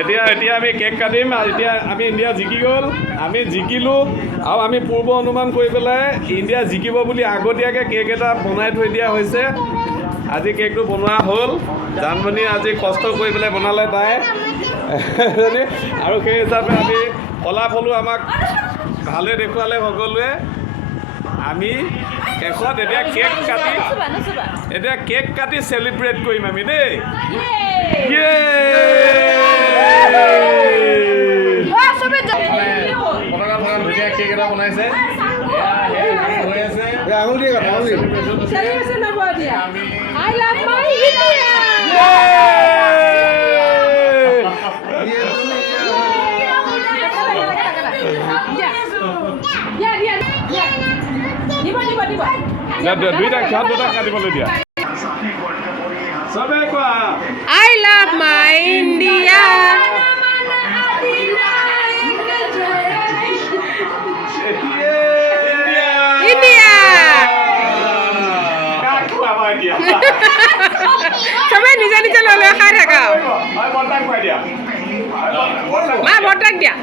এতিয়া আমি কেক কাটিম। এতিয়া আমি ইণ্ডিয়া জিকি গ'ল, আমি জিকিলোঁ আৰু আমি পূৰ্ব অনুমান কৰি পেলাই ইণ্ডিয়া জিকিব বুলি আগতীয়াকৈ কেক এটা বনাই থৈ দিয়া হৈছে। আজি কেকটো বনোৱা হ'ল, জানমণি আজি কষ্ট কৰি পেলাই বনালে তাই আৰু সেই হিচাপে আমি ফলাফলো আমাক ভালে দেখুৱালে সকলোৱে। আমি শেষত এতিয়া কেক কাটি চেলিব্ৰেট কৰিম আমি দেই। ধুনীয়া কেক এটা বনাইছে, দুইটা খাত দুটা কাটিবলৈ দিয়া। চবে কোৱা I love my India. India. চবে নিজে নিজে লৈ লৈ খাই থাকা। মা বৰ্তাক দিয়া।